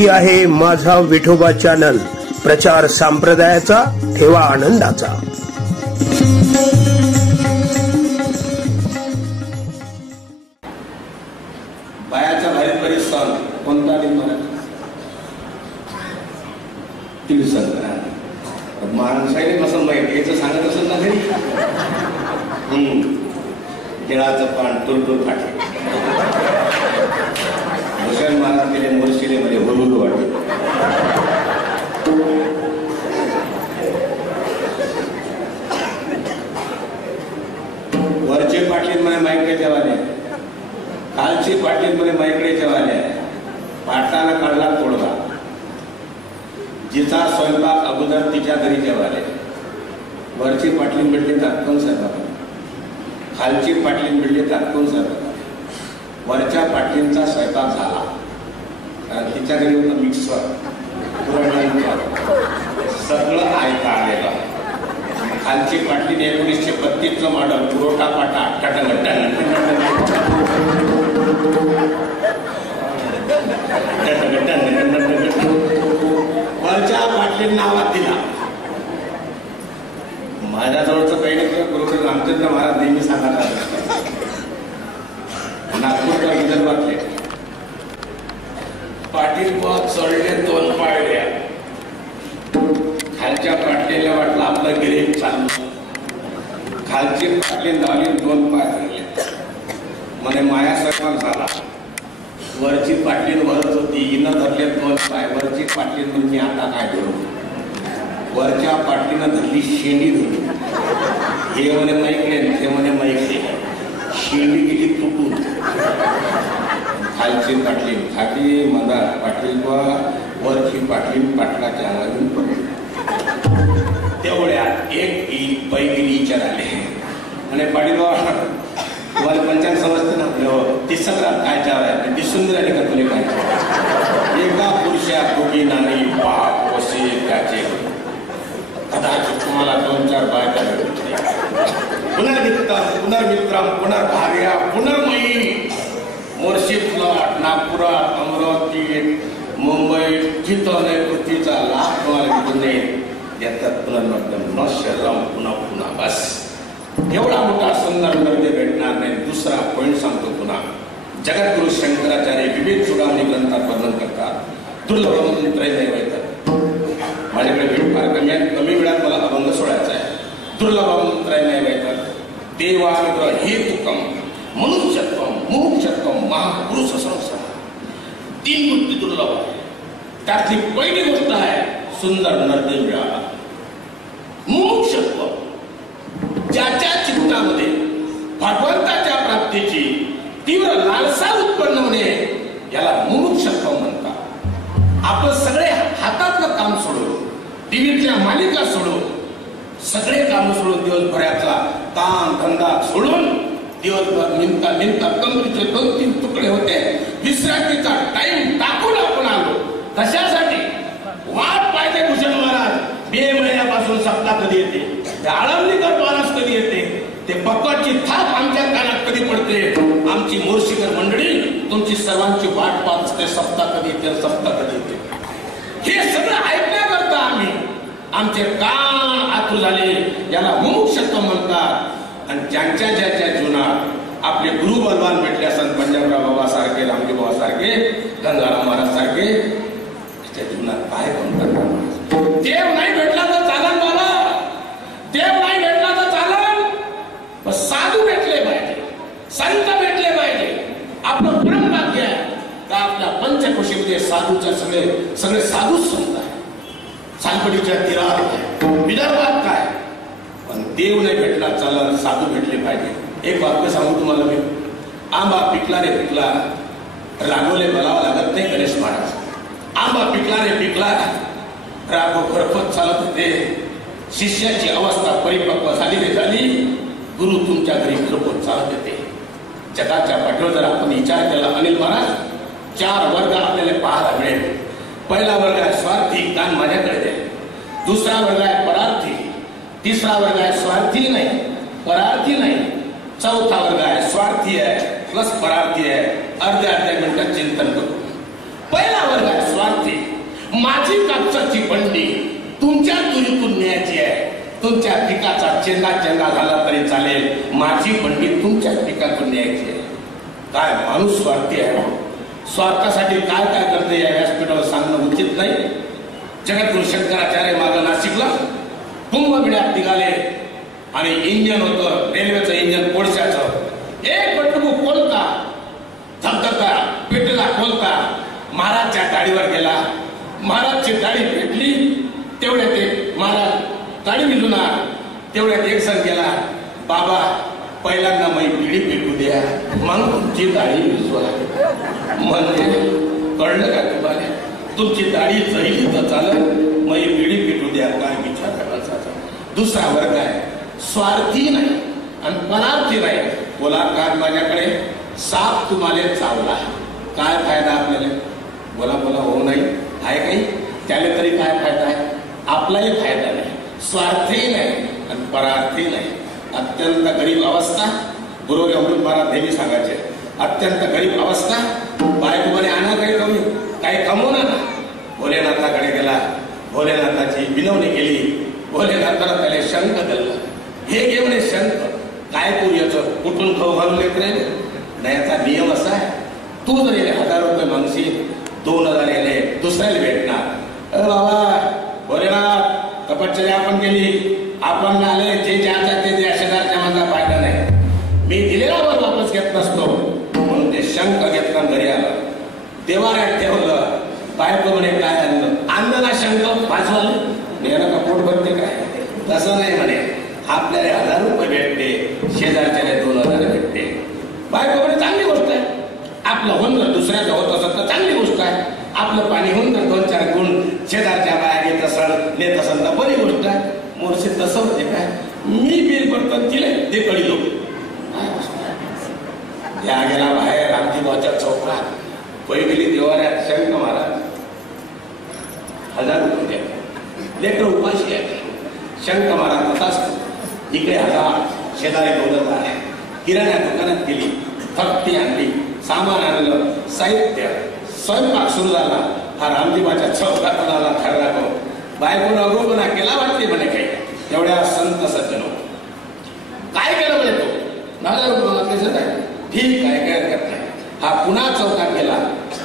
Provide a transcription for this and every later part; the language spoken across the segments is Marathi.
ही आहे माझा विठोबा चॅनल. प्रचार संप्रदायाचा, ठेवा आनंदाचा. बायाचा भारी बरीच सण कोणता दिन मला सण माणसाने कसं माहिती याचं सांगत असेल ना घरी. केळाचं पान तुरतुर फाटे भूषण महाराज केले मोर्शिले मध्ये हुलुलू वाटत. वरचे पाटलीन मध्ये माईकडे जेवाले, खालची पाटलीन मध्ये माईकडे जेवाले. पाटलाला काढला तोडगा, जिचा स्वयंपाक अगोदर तिच्या घरी जेवाले. वरची पाटलीन भेटली तात्काळ स्वयंपाक, खालची पाटलीन भेटली तात्काळ स्वयंपाक. वरच्या पाटलींचा स्वयंपाक झाला कारण तिच्या घरी होतं मिक्सर, सगळं ऐका आलेलं. खालची पाटलीने 1932 मॉडेल पुरवठा पाटा वरच्या पाटलींना आवाज दिला. माझ्याजवळचं काही नाही, गुरुदेव रामचंद्र महाराज नेहमी सांगतात नागपूरच्या विदर्भातले पाटील चढले 2 पायऱ्या. खालच्या पाटलीला वाटलं आपलं गिरीक चाललं, खालची पाटली धावली 2 पाय धरले. म्हणे माया स्वयंपाक झाला. वरची पाटली वरच होती, हिनं धरले 2 पाय. वरची पाटली म्हणजे आता काय धरू, वरच्या पाटलीनं धरली शेंडी धरली. हे म्हणे माईकडे, हे म्हणे माईकडे. शेंडी गेली तुटून. खालची पाटली खाली मधा पाटली, वरची पाटली पाटलाच्या अंगातून पडली. तेवढ्यात एक पैगिरी विचाराले म्हणे पाटील बाबा तुम्हाला पंचांग समजते ना. ती सगळं काय चावाय ती सुंदर आणि का तुले काय. एका पुरुषा दोघी नारी बाप वसे त्याचे कदाचित तुम्हाला 2-4 बायका भेटले. पुनर्मित्रम पुनर्भार्या पुनर्मयी. मोर्शी प्लॉट नागपुरात, अमरावतीत, मुंबईत जिथं नाही पृथ्वीचा लाभ तुम्हाला भेटून नाही. याच्यात पुनर्मध्यम नश्यरम पुन्हा पुन्हा बस. एवढा मोठा सुंदर नर्दे भेटणार नाही. दुसरा पॉईंट सांगतो पुन्हा. जगद्गुरु शंकराचार्य विवेक चुडामणी ग्रंथात वर्णन करतात. दुर्लभम त्रैदैवैत. माझ्याकडे वेळ फार कमी वेळात मला अभंग सोडायचा आहे. दुर्लभम त्रैदैवैत देवानुग्रह हेतुकम मनुष्यत्वम मुमुक्षत्वम महापुरुष संसार. 3 गोष्टी दुर्लभ आहे. त्यातली पहिली गोष्ट आहे सुंदर नर्दे मिळाला. मुमुक्षत्व, ज्याच्या चित्तामध्ये भगवंताच्या प्राप्तीची तीव्र लालसा उत्पन्न होणे याला मुमुक्षत्व म्हणतात. आपण सगळे हातातलं काम सोडून, टीव्हीतल्या मालिका सोडून, सगळे काम सोडून, दिवसभराचा ताण धंदा सोडून, दिवसभर निमता कमरीचे 2-3 तुकडे होते, विश्रांतीचा टाइम टाकून आपण आलो. कशासाठी? वाट पाहिजे भूषण महाराज 2 महिन्यापासून सप्ताह कधी येते, आळंदीकर माणूस कधी येते, ते पक्कडची थाप आमच्या कानात कधी पडते. आमची मोर्शीकर मंडळी तुमची सर्वांची वाट पाहत असते. सप्ताह कधी येते, सप्ताह कधी येते. हे सगळं ऐकण्याकरता आमचे कान आतुर झाले. याला मुमुक्षत्व म्हणतात. आणि ज्यांच्या जीवनात आपले गुरु बलवान भेटले असतात, पंजाबराव बाबा सारखे, रामजी बाबा सारखे, गंगाराम महाराज सारखे, त्याच्या जीवनात काय म्हणतात. देव नाही भेटला तर चालन मला, देव नाही भेटला तर चालन, पण साधू भेटले पाहिजे, संत भेटले पाहिजे. आपलं परम भाग्य आहे का आपल्या पंचकोशीमध्ये साधूच्या सगळे साधूच संत आहे. सालपडीच्या तीरात, विदर्भात काय, पण देव नाही भेटला चालन, साधू भेटले पाहिजे. एक वाक्य सांगू तुम्हाला मी. आंबा पिकला रे पिकला, रागवले बोलावं लागत नाही गणेश महाराज. आंबा पिकला रे पिकला, रागो खरपत चालत होते. शिष्याची अवस्था परिपक्व झाली रे झाली, गुरु तुमच्या घरी खरपत चालत येते. जगाच्या पाठीवर जर आपण विचार केला अनिल महाराज, 4 वर्ग आपल्याला पाहायला मिळेल. पहिला वर्ग आहे स्वार्थी, दान माझ्याकडे दे. दुसरा वर्ग आहे परार्थी. तिसरा वर्ग आहे स्वार्थी नाही, परार्थी नाही. चौथा वर्ग आहे स्वार्थी आहे प्लस परार्थी आहे. अर्ध्या मिनिटात चिंतन करू. पहिला वर्ग आहे स्वार्थी. माझी कापसाची बंडी तुमच्या तुरीतून न्यायची आहे. तुमच्या पिकाचा चेंदा झाला तरी चालेल, माझी बंडी तुमच्या पिकातून न्यायची आहे. काय माणूस स्वार्थी आहे. स्वार्थासाठी काय काय करते या व्यासपीठावर सांगणं उचित नाही. जगद्गुरु शंकराचार्य मागं नाशिकला कुंभमेळ्यात निघाले आणि इंजन होतं रेल्वेचं इंजन कोळशाचं. एक बटुकू कोलता धबधबा पेटला कोलता महाराजच्या दाढीवर गेला. महाराजची दाढी पेटली तेवढ्यात एक महाराज दाढी मिळूनार तेवढ्यात एक सण गेला, बाबा पहिल्यांदा मै पिढी पेटू द्या मग तुमची दाढी विजवा. म्हणजे कळलं का तुम्हाला? तुमची दाढी जरी तर चालत मै पिढी पेटू द्या. काय विचार करायचा? दुसरा वर्ग आहे स्वार्थी नाही आणि परार्थी नाही. बोला काय माझ्याकडे साप तुम्हाला चावला, काय फायदा आपल्याला? बोला बोला हो नाही आहे काही? त्याला तरी काय फायदा आहे? आपलाही फायदा नाही. स्वार्थी नाही आणि परार्थी नाही. अत्यंत गरीब अवस्था, गुरुजी अमृत महाराज नेहमी सांगायचे, अत्यंत गरीब अवस्था बायको म्हणे आणा काही कमी काही कमवू ना. भोलेनाथाकडे गेला, भोलेनाथाची विनवणी केली. भोलेनाथाला त्याला शंख दिलं. हे घे म्हणे शंख. काय तू याचं कुठून खाऊ घालून लेकरे? नाही याचा नियम असा आहे, तू जर 1000 रुपये मागशील 2000 याले दुसऱ्याला भेटणार. बाबा भोलेनाथ तपश्चर्या आपण केली, आपण आले जे ज्याचा ते शेजारच्या माझा फायदा नाही. मी दिलेला वर वापस घेत नसतो म्हणून ते शंख घेतला घरी आलं, देवाऱ्यात ठेवलं. बायको म्हणे काय आणलं ना शंख वाजवलं. नेहरा का पोट भरते काय? तसं नाही म्हणे, आपल्याला 1000 रुपये भेटते, शेजारच्याला 2000 भेटते. बायको म्हणे चांगली गोष्ट आहे. आपलं होऊन जर दुसऱ्याचं होत असत तर चांगली गोष्ट आहे. आपलं पाणी होऊन जर 2-4 गुण शेजारच्या बाया घेत असल नेत असेल तर बरी गोष्ट आहे. मोर्शी तसं होते काय? मी बिल पडतो तिला ते कळी लोक या गेला बाहेर रामजीबाच्या चौकात पहिली देवाऱ्यात शंख महाराज 1000 रुपये द्या. लेकर उपाशी आहे. शंख महाराज तसाच इकडे 1000 शेजारी 2000 किराणा दुकानात गेली, थप्पी आणली, सामान आणलं, साहित्य, स्वयंपाक सुरू झाला. हा रामजीबाच्या चौकातून आला ठरला तो. बायकोनं अगोपणा केला वाटते म्हणे काही. एवढ्या संत सज्जन काय केलं म्हणे तो? 1000 रुपये कसं काय? ठीक आहे काय हरकत नाही. हा पुन्हा चौकात गेला.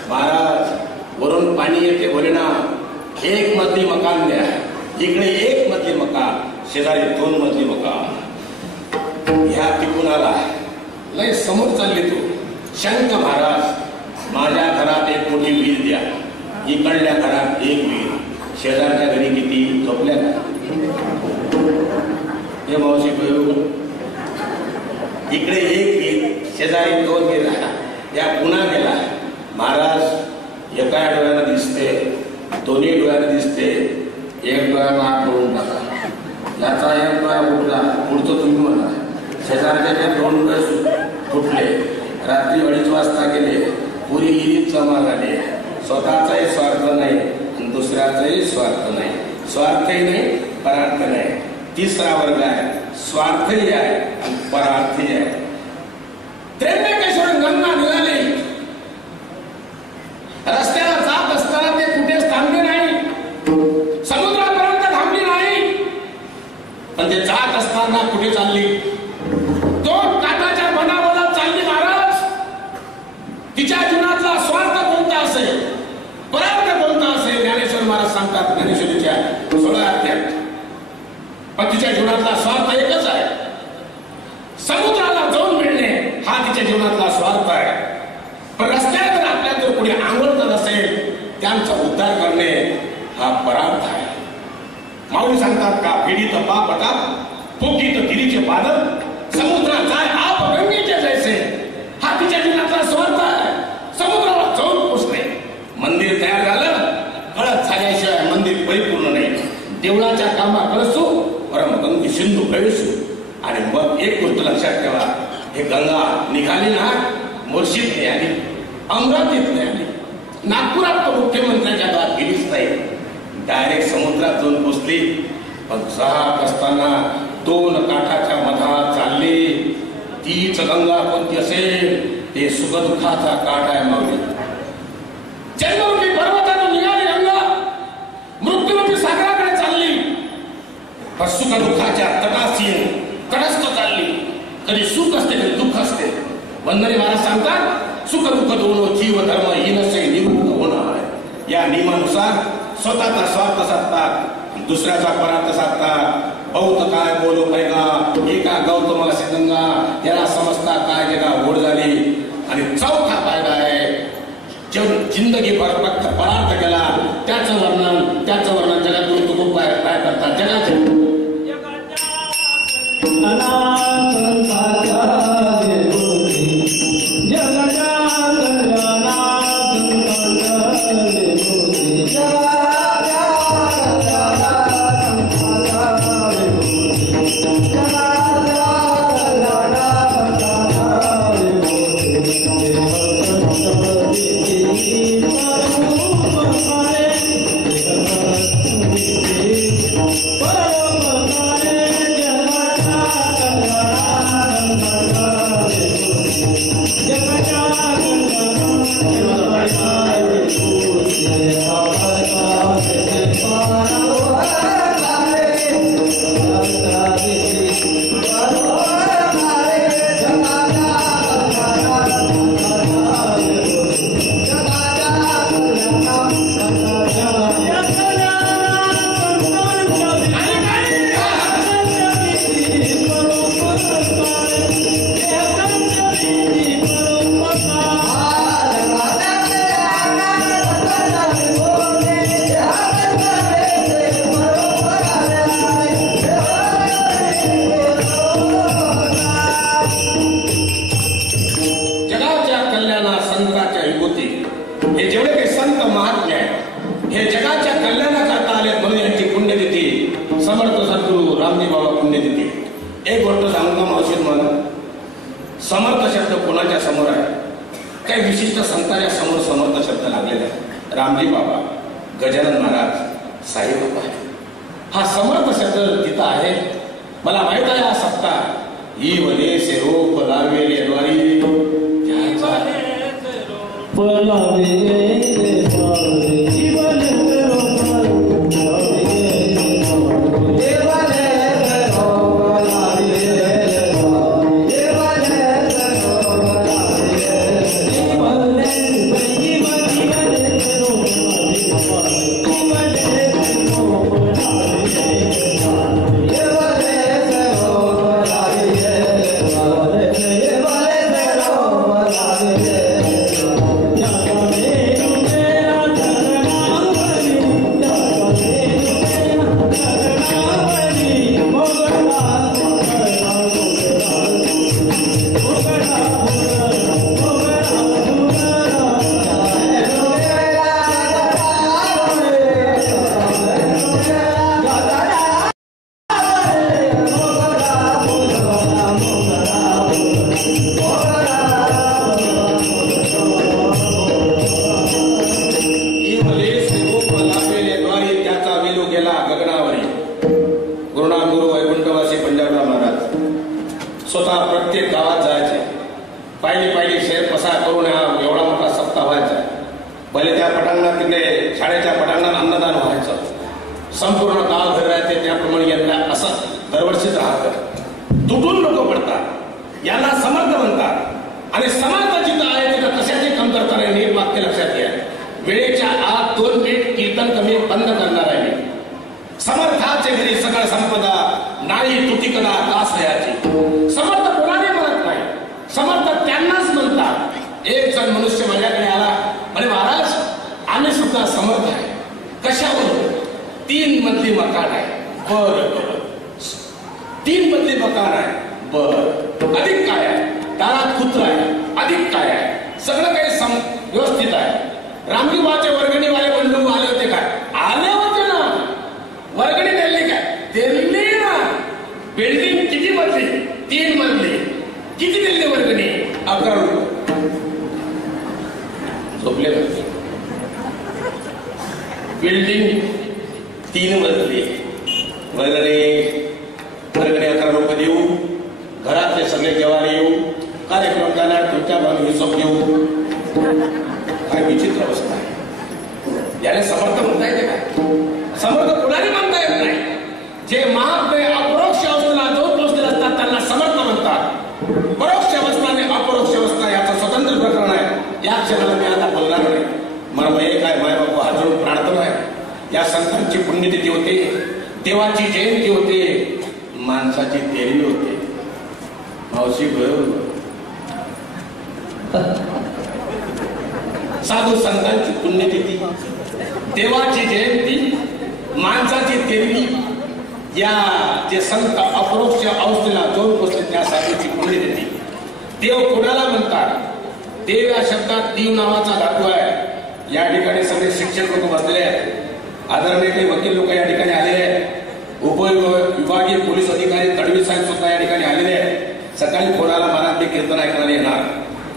महाराज वरून पाणी येते बोलेना, 1 मजली मकान द्या. इकडे 1 मजली मकान, शेजारी 2 मजली मकान. ह्या तिकून आला, लय समोर चालले तू. शंख महाराज माझ्या घरात एक मोठी वीर द्या, इकडल्या घरात 1 वीर, शेजारच्या घरी किती झोपल्या हे मावशी इकडे 1 वीर, शेजारी 2 गेला. या पुन्हा गेला. महाराज एका डोळ्यानं दिसते, दोन्ही डोळ्यानं दिसते, 1 डोळ्यानं आत पडून टाका. याचा 1 डोळा फुटला, पुढचं तुम्ही म्हणा. शेजारच्या 2 डोळे फुटले. रात्री 2:30 वाजता गेले. पुरी गिरीत जमा झाली. स्वतःचाही स्वार्थ नाही आणि दुसऱ्याचाही स्वार्थ नाही. स्वार्थही नाही, परार्थ नाही. तिसरा वर्ग आहे स्वार्थही आहे आणि परार्थी आहे. त्र्यंबकेश्वर गंगा निघाली. रस्त्याला जात असताना ते कुठेच थांबले नाही, समुद्रापर्यंत थांबली नाही. पण ते जात असताना कुठे चालली? 2 काठाच्या बनावला चालली. महाराज तिच्या जीवनातला स्वार्थ कोणता असेल, परार्थ कोणता असेल? ज्ञानेश्वर महाराज सांगतात ज्ञानेश्वरीच्या 16 अध्यायात. पण तिच्या जीवनातला स्वार्थ एकच आहे, समुद्राला जाऊन मिळणे हा तिच्या जीवनातला स्वार्थ आहे. पण रस्त्यात जर आपल्या जर कोणी आंघोळ करत असेल त्यांचा उद्धार करणे हा परार्थ आहे. माऊली सांगतात का पीडित पाप आता पोकीत गिरीचे पादप समुद्रात जाय आप गंगेचे जैसे. हा तिच्या जीवनातला स्वार्थ आहे, समुद्राला जाऊन पोचणे. मंदिर तयार झालं, कळत झाल्याशिवाय मंदिर परिपूर्ण नाही. देवळाच्या कामाकडे सो परम गंगे सिंधू प्रवेशू. आणि मग एक गोष्ट लक्षात ठेवा, हे गंगा निघाली ना मुर्शिद नाही आली, अमरावतीत नाही आली, नागपुरात मुख्यमंत्र्यांच्या गावात गेलीच नाही, डायरेक्ट समुद्रात जाऊन पोचली. पण जात असताना 2 काठाच्या मधात चालली. तीच गंगा कोणती असेल? ते सुखदुःखाचा काठ आहे. माऊली जन्मरूपी पर्वतातून निघाली गंगा मृत्यूरूपी सागराकडे चालली. पण सुख दुःखाच्या तटस्थ चालली. कधी सुख असते कधी दुःख असते. वंदनी महाराज सांगतात सुख दुःख दोन जीव धर्म हीनसे निवृत्त होणार आहे. या नियमानुसार स्वतःचा स्वार्थ साधतात, दुसऱ्याचा परार्थ साधतात. बहुत काय बोलू पैगा एका गौतम सिद्धंगा याला समजता काय जगा ओढ झाली. आणि चौथा फायदा आहे जिंदगी भर फक्त परार्थ केला त्याचं वर्णन जगातून तू खूप काय करतात जगाचे समर्थ शब्द कोणाच्या समोर आहे? काही विशिष्ट संतांच्या समोर समर्थ शब्द लागलेला आहे. रामजी बाबा, गजानन महाराज, साईबाबा. हा समर्थ शब्द तिथं आहे. मला माहित आहे हा सप्ताह ही वने सेरो पलावेले द्वारी घ्यायचा याला समर्थ म्हणता येते का? समर्थ कोणाने म्हणता येत नाही. जे महात्मे अपरोक्ष अवस्थेला जाऊन पोहोचलेले असतात त्यांना समर्थ म्हणतात. परोक्ष अवस्था आणि अपरोक्ष अवस्था याचं स्वतंत्र प्रकरण आहे. या क्षणाला मी आता बोलणार नाही. मला एक आहे, माय बापू हात जोडून प्रार्थना आहे. या संतांची पुण्यतिथी होते, देवाची जयंती होते, माणसाची देवी होते. मावशी बरोबर साधू संतांची पुण्यतिथी, देवाची जयंती, माणसाची देवी, या जे संत अपरोक्ष अवस्थेला जाऊन पोचले त्या साधूची पुण्यतिथी. देव कोणाला म्हणतात? देव या शब्दात दीव नावाचा धातू आहे. या ठिकाणी सगळे शिक्षक लोक बसलेले आहेत. आदरणीय काही वकील लोक या ठिकाणी आलेले आहेत. उपविभागीय पोलीस अधिकारी तडवी साहेब सुद्धा या ठिकाणी आलेले आहेत. सकाळी कोणाला मराठी कीर्तन ऐकायला येणार.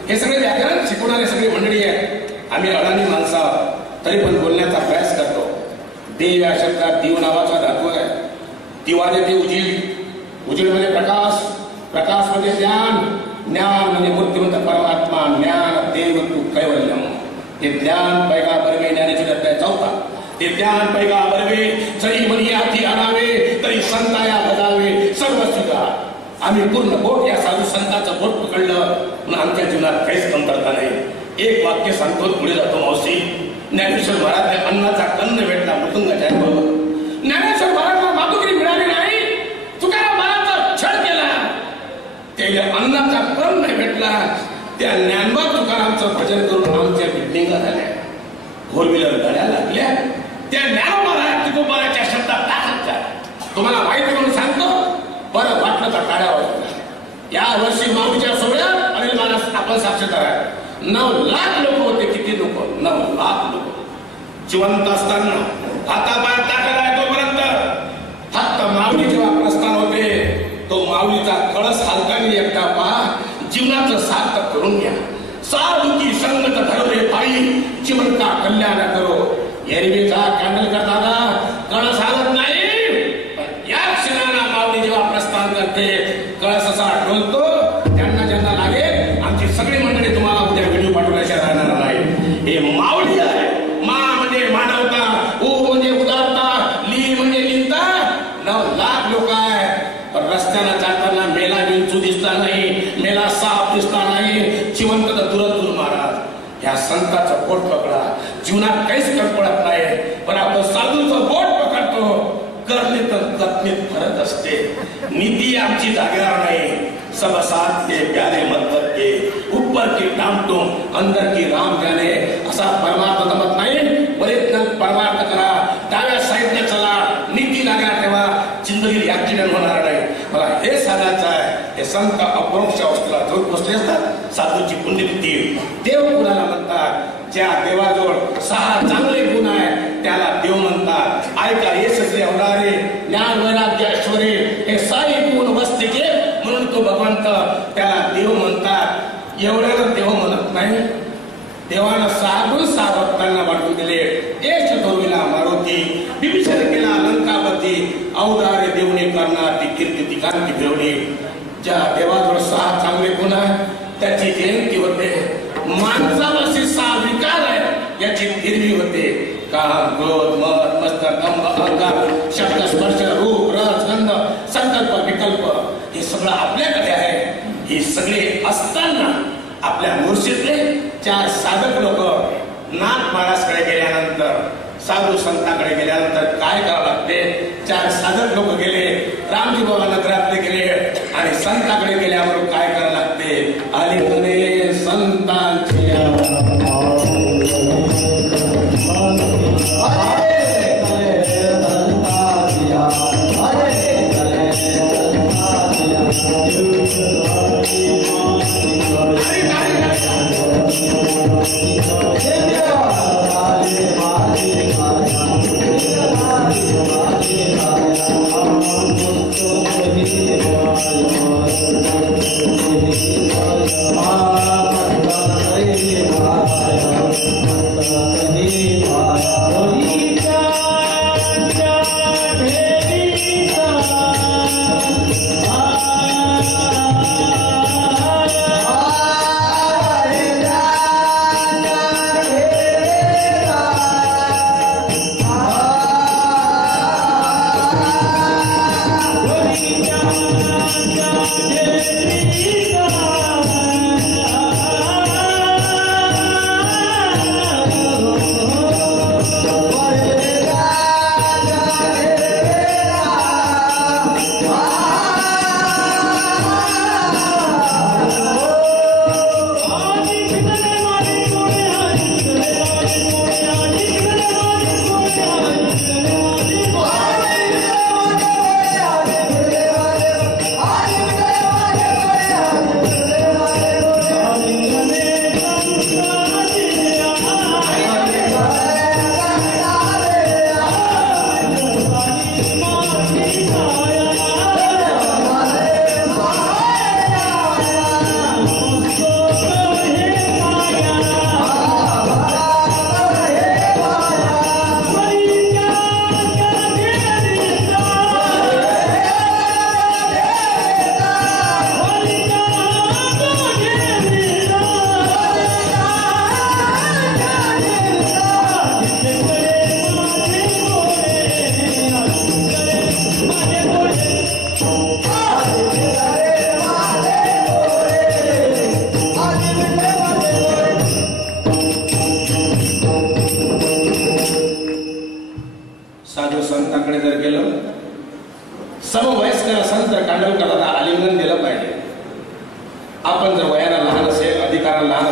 हे सगळे व्याकरण शिकवणारे सगळी मंडळी आहे. आम्ही अडाणी माणसा तरी पण बोलण्याचा प्रयास करतो. देव या शब्दात दीव नावाचा धातू आहे. दिवा देते उजीड, उजीड म्हणजे प्रकाश, प्रकाश म्हणजे ज्ञान, ज्ञान म्हणजे मूर्तिमंत परमात्मा, ज्ञान देव तू कैवल्यम. हे ज्ञान पैगा बर्वे ज्ञानेश्वर अध्याय 4. ते ज्ञान पैगा बर्वे जरी मनी हाती आणावे तरी संताया बजावे सर्व सुद्धा. आम्ही पूर्ण बोट या साधू संतांचं बोट पकडलं पण आमच्या जीवनात काहीच कमतरता नाही. एक वाक्य सांगतो, पुढे जातो. मावशी ज्ञानेश्वर महाराज अन्नाचा कन्न भेटला मृदुंगाच्या बरोबर. ज्ञानेश्वर महाराजांना मातुगिरी मिळाली नाही. तुकाराम महाराजांचा छळ केला, त्याला अन्नाचा क्रम नाही भेटला. त्या ज्ञानबा तुकारामचं भजन करून आमच्या बिल्डिंगा झाल्या, फोर व्हीलर गाड्या लागल्या. त्या ज्ञानोबाला तुकोबाराच्या शब्दात टाकत झाला. तुम्हाला माहिती म्हणून सांगतो, बरं वाटलं तर टाळ्या वाजवल्या. या वर्षी माऊलीच्या सोहळ्यात अनिल महाराज आपण साक्षीदार आहे. 9 लाख लोक होते. किती लोक? 9 लाख लोक जिवंत असताना. हातापाय टाकला आहे तोपर्यंत फक्त माऊली जेव्हा प्रस्थान होते तो माऊलीचा कळस हालकानी एकटा पहा, जीवनाचं सार्थक करून घ्या. साधूची संगत धरले पायी जीवन का कल्याण करो. एरवीचा कॅन्डल करताना कळस हालत नाही. या क्षणाला माऊली जेव्हा प्रस्थान करते कळस असा डोलतो. ज्यांना ज्यांना लागेल आमची सगळी मंडळी तुम्हाला उद्या व्हिडिओ पाठवल्याशिवाय राहणार नाही. हे माऊली आहे. मा म्हणजे मानवता, उ म्हणजे उदारता, ली म्हणजे लिंता. 9 लाख लोक आहे. रस्त्याला जाताना मेला विंचू दिसता नाही, मेला साप दिसता नाही. जिवंत दुरदूर महाराज या संताचं बोट पकडा. जीवनात काहीच कळपडत नाही पण आपण साधूचं बोट पकडतो. करणे तर कथनेत फरक असते. नीती आमची जागेवर नाही. सब साथ के प्यारे मतलब के ऊपर की टामटो अंदर की राम जाने. असा परमार्थ जमत नाही. प्रयत्न परमार्थ करा. डाव्या साईडने चला. नीती लागणार तेव्हा जिंदगी ऍक्सिडेंट होणार नाही. मला हे सांगायचं आहे. हे संत अपरोक्ष अवस्थेला जाऊन बसले असतात. साधूची पुण्यतिथी. देव कुणाला म्हणतात? ज्या देवाजवळ 6 चांगले गुण आहे त्याला देव म्हणतात. ऐका यशस्वी अवतारे ज्ञान वैराग्य ऐश्वर्य हे 6 गुण वस्तीचे म्हणून तो भगवंत त्याला देव म्हणतात. एवढ्याला देव म्हणत नाही. देवानं 6 गुण 6 भक्तांना वाटून दिले. एच दोरीला मारुती विभीषण केला लंकापती. अवतारे देवने करणार ती कीर्ती ती कांती फिरवली. ज्या देवाजवळ 6 चांगले गुण आहे त्याची जयंती होते. माणसावरची 6 विकार आहे याची हिरवी होते. काम, क्रोध, मद, मत्सर, दंभ, अहंकार, शब्द, स्पर्श, रूप, रस, गंध, संकल्प, विकल्प हे सगळं आपल्याकडे आहे. हे सगळे असताना आपल्या मुर्शिदले 4 साधक लोक नाथ महाराजकडे गेल्यानंतर, साधू संतांकडे गेल्यानंतर काय करावं लागते? 4 साधक लोक गेले. रामजी बाबा नगरातले गेले आणि संतांकडे गेल्यावर काय करावं लागते? आले संतांचे Thank you.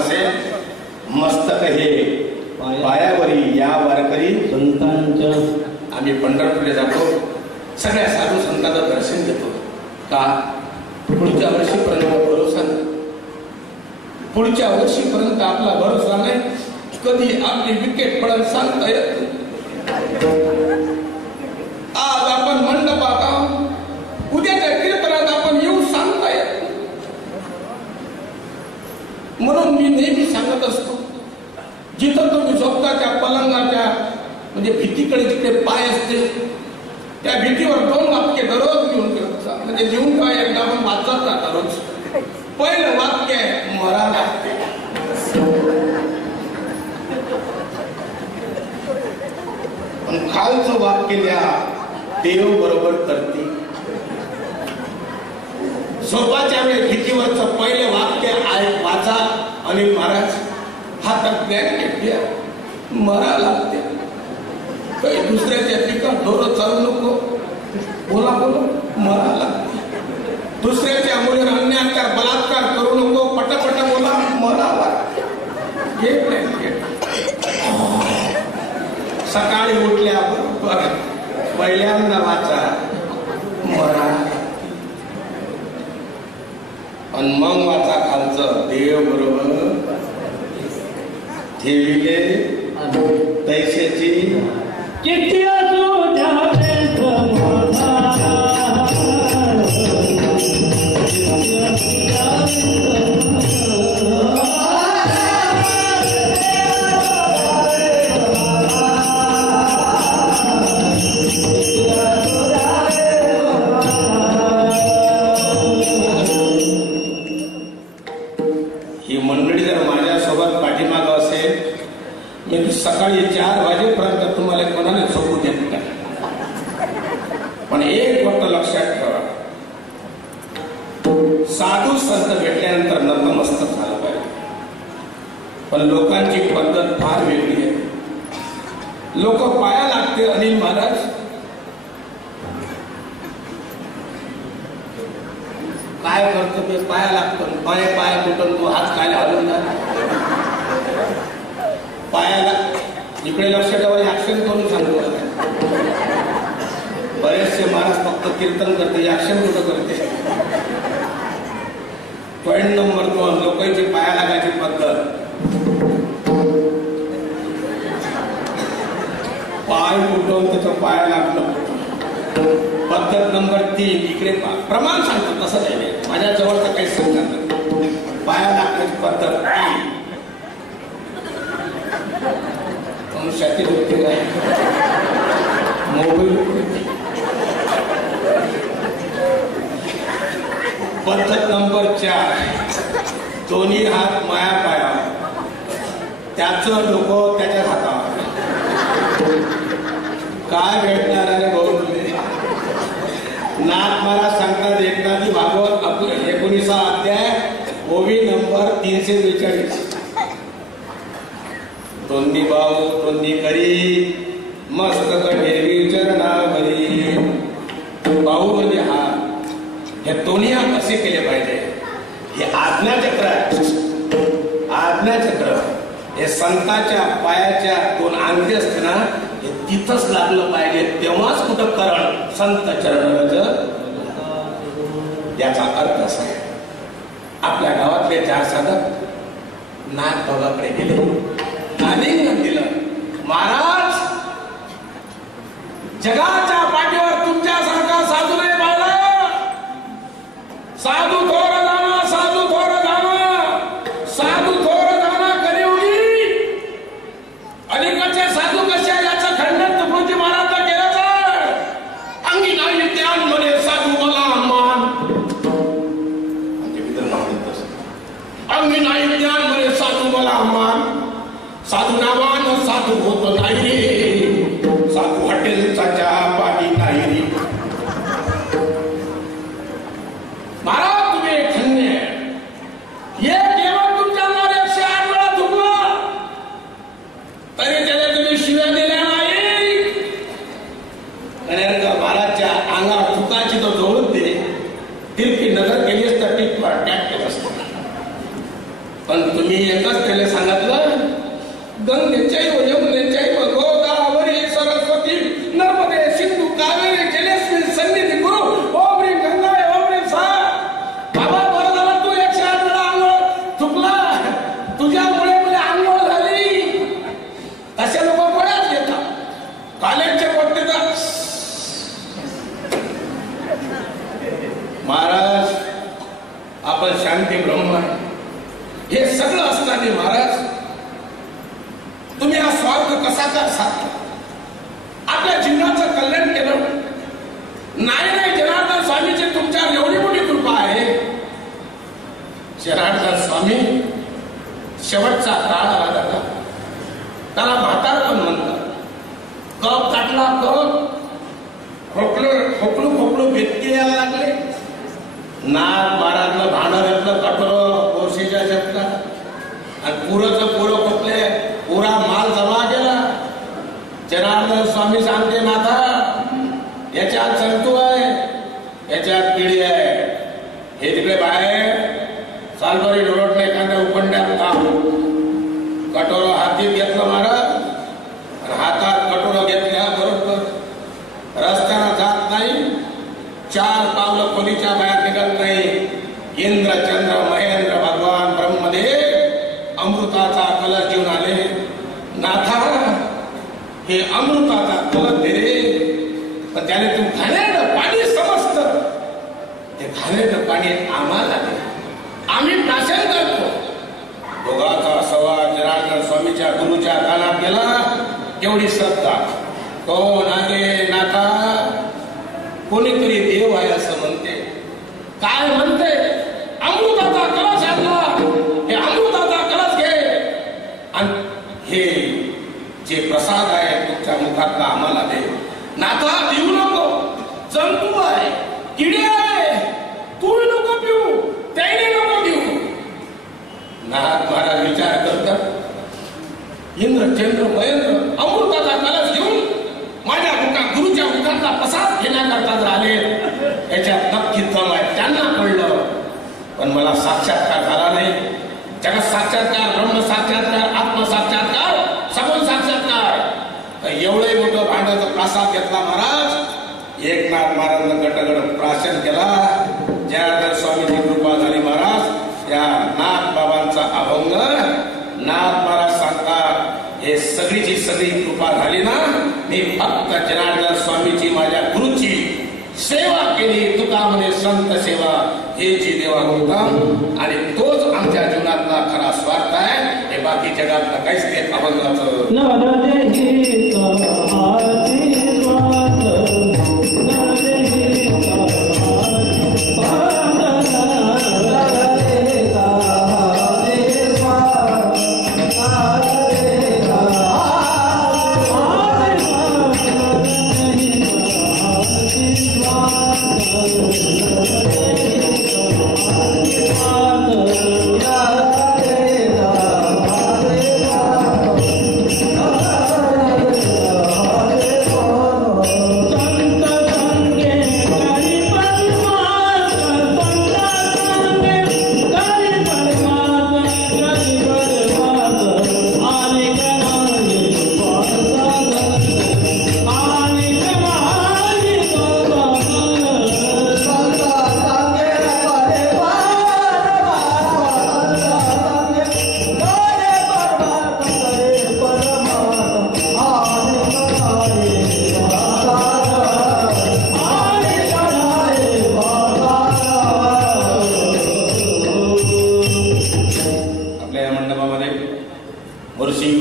असे मस्तक हे पायावरी या वारकरी संतांच्या आम्ही पंढरपूरला जातो, सगळ्या साधू संतांचं दर्शन घेतो का पुढच्या वर्षीपर्यंत भरोसा नाही, पुढच्या वर्षीपर्यंत आपला भरोसा नाही, कधी आपली विकेट पडत सांगता येत नाही. आज आपण मंडपात आहोत, उद्याच्या कीर्तनात आपण येऊ सांगता येत नाही. म्हणून मी नेहमी सांगत असतो, जिथं तुम्ही झोपता त्या पलंगाच्या म्हणजे भीतीकडे जिकडे पाय असते त्या भीतीवर 2 वाक्य दररोज घेऊन ठेवता, म्हणजे लिहून काय एकदा आपण वाचत राहता रोज. पहिलं वाक्य आहे मरा लागते, पण खालचं वाक्य द्या देव बरोबर करते. झोपाच्या वेळी भीतीवरचं पहिलं वाक्य आहे वाचा आणि महाराज हातात ज्ञान घेतल्या मरा लागते. काही दुसऱ्याच्या पिकात ढोरं चालू नको, बोला बोला मरा लागते. दुसऱ्याच्या मुलीवर अन्याय बलात्कार करू नको, पटापट बोला मरा लागते. सकाळी उठल्याबरोबर पहिल्यांदा वाचा मरा आणि मग वाचा खालचं देव बरोबर ठेविले पैशाची किती असू द्या ही मंडळी जर माझ्यासोबत पाठीमाग असेल, मी सकाळी 4 वाजेपर्यंत तुम्हाला कोणाला झोपू देत नाही. पण एक गोष्ट लक्षात ठेवा, साधू संत भेटल्यानंतर नतमस्तक झालं पाहिजे. पण लोकांची पद्धत फार वेगळी आहे. लोक पाया लागते, अनिल महाराज काय करतो ते पाया लागतो, पाया कुठून तो हात काय हलवून पायाला इकडे लक्ष ठेवा. ऍक्शन करून सांगतो, बरेचसे महाराज फक्त कीर्तन करते, ऍक्शन कुठं करते. पॉइंट नंबर 2 लोकांची पाया लागायची पद्धत. पाय कुठून त्याचं पाया लागलं. पद्धत नंबर 3 इकडे प्रमाण सांगतो, तसं नाही, माझ्या जवळचं काही सांगतात. पाया लागण्याची पद्धत 3 मनुष्याची वृत्ती काय, मोबाईल. पद्धत नंबर 4 दोन्ही हात माया पाया, त्याचं डोकं त्याच्या हातावर. काय भेटणार आहे भाऊ? नाथ महाराज सांगतात एकनाथी भागवत आपलं 19 अध्याय ओवी नंबर 342. दोन्ही भाऊ दोन्ही करी मस्तक ठेवी चरणावरी. भाऊ म्हणजे हात, हे दोन्ही हात असे केले पाहिजे. हे आज्ञाचक्र आहे, आज्ञाचक्र हे संतांच्या पायाच्या 2 अंगठी असते ना, हे तिथंच लागलं पाहिजे, तेव्हाच कुठं करण संत चरण. याचा अर्थ असा आहे, आपल्या गावातले 4 साधक नाथ बाबाकडे गेले, आलिंगन दिलं. महाराज जगाच्या पाठीवर तुमच्यासारखा साधू नाही पाहिला. साधू थोर जाणं, साधू थोर जाणं, साधू थोर जाणं कलियुगी. अलीकडचे साधू कसे याचं खंडन तुकडोजी महाराज केलं तर अंगी नाही ज्ञान म्हणे साधू मला मान. अंगी नाही ज्ञान म्हणे साधू मला मान. साधू नावान साधू होत नाही रे, साधू हॉटेलचा चहा पाणी नाही रे. महाराज तुम्ही धन्य, हे केवळ तुमच्या नावावर 108 वेळा चुकलं तरी त्याला तुम्ही शिव्या दिल्या नाही. कारण महाराजच्या अंगावर चुकाची तो जोडून दे, तिरकी नजर केली असता टिकवा टॅक केलं असतं. पण तुम्ही एकच गंगेचैव यमुनेचैव गोदावरी सरस्वती नर्मदे सिंधू कावेरी जलेस्मिन् सन्निधी गुरु ओम ह्रीं गंगाय ओम ह्रीं स्वाहा. बाबा बरं झालं तू 108 वेळा आंघोळ चुकला, तुझ्यामुळे मुले आंघोळ झाली. असे लोक गोळ्याच घेतात कॉलेजच्या पट्टीचा. महाराज आपण शांती ब्रह्म आहे हे सगळं असताना महाराज तुम्ही हा स्वार्थ कसा का साधला? आपल्या जीवनाचं कल्याण केलं नाही. जनार्दन स्वामीची तुमच्यावर एवढी मोठी कृपा आहे. जनार्दन स्वामी शेवटचा काळ आला दादा, त्याला म्हातारपण म्हणतात. कप काटला, कप खोकलू व्यक्ती यायला लागले. नाक बारातलं भांडं घेतलं कटोरं कोळशीच्या शब्दात आणि पुरं खोकले, पुरा माल जमा केला. जनार्दन स्वामी सांगते नाथा याच्यात जंतू आहे, याच्यात किडी आहे, हे तिकडे बाहेर सालबरी डोरटने एखाद्या उपंड्यात काम. कटोरं हाती घेतलं महाराज आणि हातात कटोरं घेतल्या बरोबर रस्त्याला जात नाही. 4 पावलं खोलीच्या बाहेर निघत नाही. इंद्र चंद्र महेंद्र भगवान ब्रह्मदेव अमृताचा कलश घेऊन आले. नाथा हे अमृताचा कलश दे रे. पण त्याने तू घाणेरडं पाणी समजतं, ते घाणेरडं पाणी आम्हाला दे, आम्ही प्राशन करतो. दोघाचा संवाद जनार्दन स्वामीच्या गुरुच्या कानात गेला. केवढी श्रद्धा. कोण आले नाथा? कोणीतरी देव आहे असं म्हणते. काय म्हणते? अमृताचा कलश आणला, हे अमृताचा कलश घे आणि हे जे प्रसाद आहे तुमच्या मुखातला आम्हाला दे. नाथा देऊ नको, जंतू आहे, किडे आहे, तू नको पिऊ, त्याने नको देऊ. नाथ महाराज विचार करतात. इंद्र चंद्र महेंद्र अमृताचा कलश घेऊन माझ्या गुरुच्या मुखातला प्रसाद घेण्याकरता जर आले, याच्यात नक्की दम आहे. त्यांना कळलं, पण मला साक्षात्कार झाला नाही. जगत साक्षात्कार, ब्रह्म साक्षात्कार, आत्म साक्षात्कार, सगुण साक्षात्कार. एवढे मोठं भांड्याचा प्रसाद घेतला महाराज. एकनाथ महाराजांना गटगट प्राशन केला. जनार्दन स्वामीची कृपा झाली महाराज. त्या नाथ बाबांचा अभंग नाथ महाराज सांगतात, हे सगळीची सगळी कृपा झाली ना, मी फक्त जनार्दन स्वामीची माझ्या गुरुची सेवा केली. तुका म्हणे संत सेवा हे जी देवा होता आणि तोच आमच्या जीवनातला खरा स्वार्थ आहे. हे बाकी जगातलं काहीच ते अभंगाचं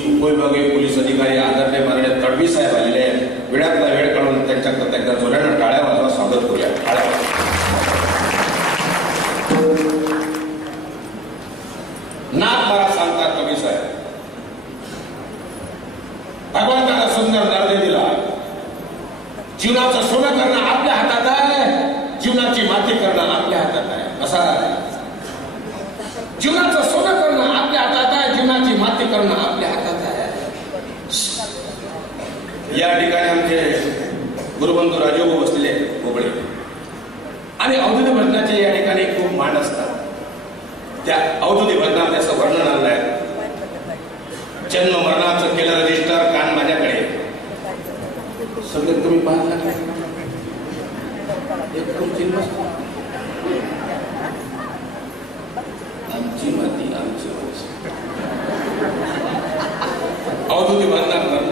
उपविभागीय पोलीस अधिकारी आदरणीय माननीय तडवी साहेब आलेले आहेत. वेळातला वेळ काढून त्यांच्याकरता एकदा जोरानं टाळ्या वाजवा स्वागत करूया. नाथ महाराज सांगतात कवी साहेब, भगवंताला सुंदर दर्जा दिला. जीवनाचं सोनं करणं आपल्या हातात आहे, जीवनाची माती करणं आपल्या हातात आहे. असा जीवनाचं सोनं करणं आपल्या हातात आहे, जीवनाची माती करणं आपल्या हातात आहे. या ठिकाणी आमचे गुरुबंधू राजोबा बसलेले कोबळे आणि अवधूत भजनाचे या ठिकाणी खूप मान असतात. त्या अवधूत भजनामध्ये असं वर्णन आलं आहे, जन्म मरणाचं सगळे तुम्ही पाहता एकदम चिन्ह आमची माती आमची अवधूती बांधणार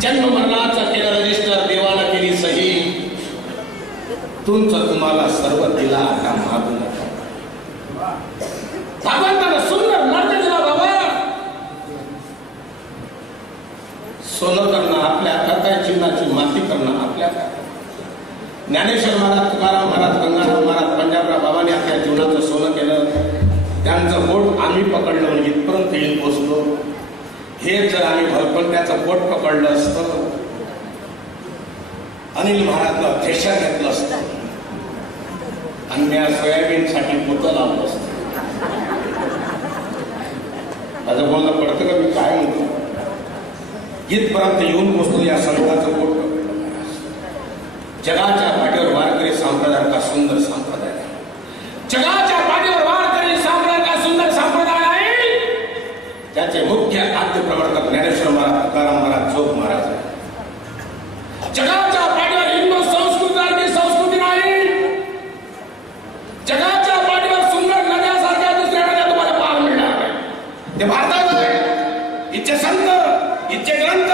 जन्म मरणाचा केला रजिस्टर देवाला केली सही तुमचं तुम्हाला सर्व दिला आता मागू नका भगवंतानं सुंदर नर्द दिला बाबा सोनं करणं आपल्या हातात आहे चिन्हाची माती करणं आपल्या हातात ज्ञानेश्वर महाराज तुकाराम महाराज गंगाराम महाराज पंजाबराव बाबांनी आपल्या जीवनाचं सोनं केलं त्यांचं बोट आम्ही पकडलं म्हणजे इथपर्यंत येऊन पोचलो हे जर आम्ही भलपंत्याचं बोट पकडलं असतं अनिल महाराजनं थ्रेशर घेतलं असतं आणि या सोयाबीनसाठी पोतं लावलं असतं माझं बोलणं पडतं का मी काय म्हणतो इथपर्यंत येऊन पोचलो या संतांचं बोट जगाच्या पाठीवर वारकरी संप्रदायाचा सुंदर संप्रदाय जगाच्या पाठीवर वारकरी संप्रदायाचा सुंदर संप्रदाय आहे त्याचे मुख्य आद्य प्रवर्तक ज्ञानेश्वर महाराज तुकाराम महाराज जोग महाराज आहे जगाच्या पाठीवर हिंदू संस्कृती नाही जगाच्या पाठीवर सुंदर नद्यासारख्या दुसऱ्या नद्या तुम्हाला पाहायला मिळणार नाही ते भारतात आहे इच्छे संत इच्छे ग्रंथ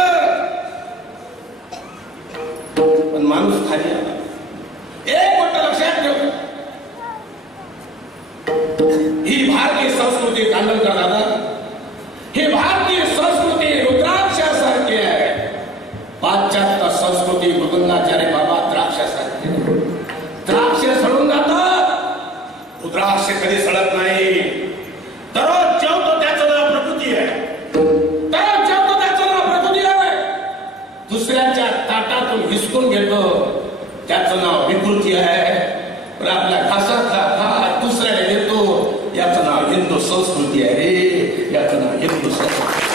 पण माणूस खाली आला एक गोष्ट लक्षात ठेव ही भारतीय संस्कृती कांडलकर दादा ही भारतीय संस्कृती रुद्राक्षासारखी आहे पाश्चात्य संस्कृती मृदुंगाचार्य बाबा द्राक्षासारखी द्राक्ष सडून जातात रुद्राक्ष कधी सडत नाही दररोज जेवतो त्याचं नाव प्रकृती आहे दररोज जेवतो त्याचं नाव प्रकृती आहे दुसऱ्याच्या ताटातून हिसकून घेतो त्याचं नाव विकृती आहे पण आपल्या घासाचा दुसऱ्याला देतो याचं नाव हिंदू संस्कृती आहे रे याचं नाव हिंदू संस्कृती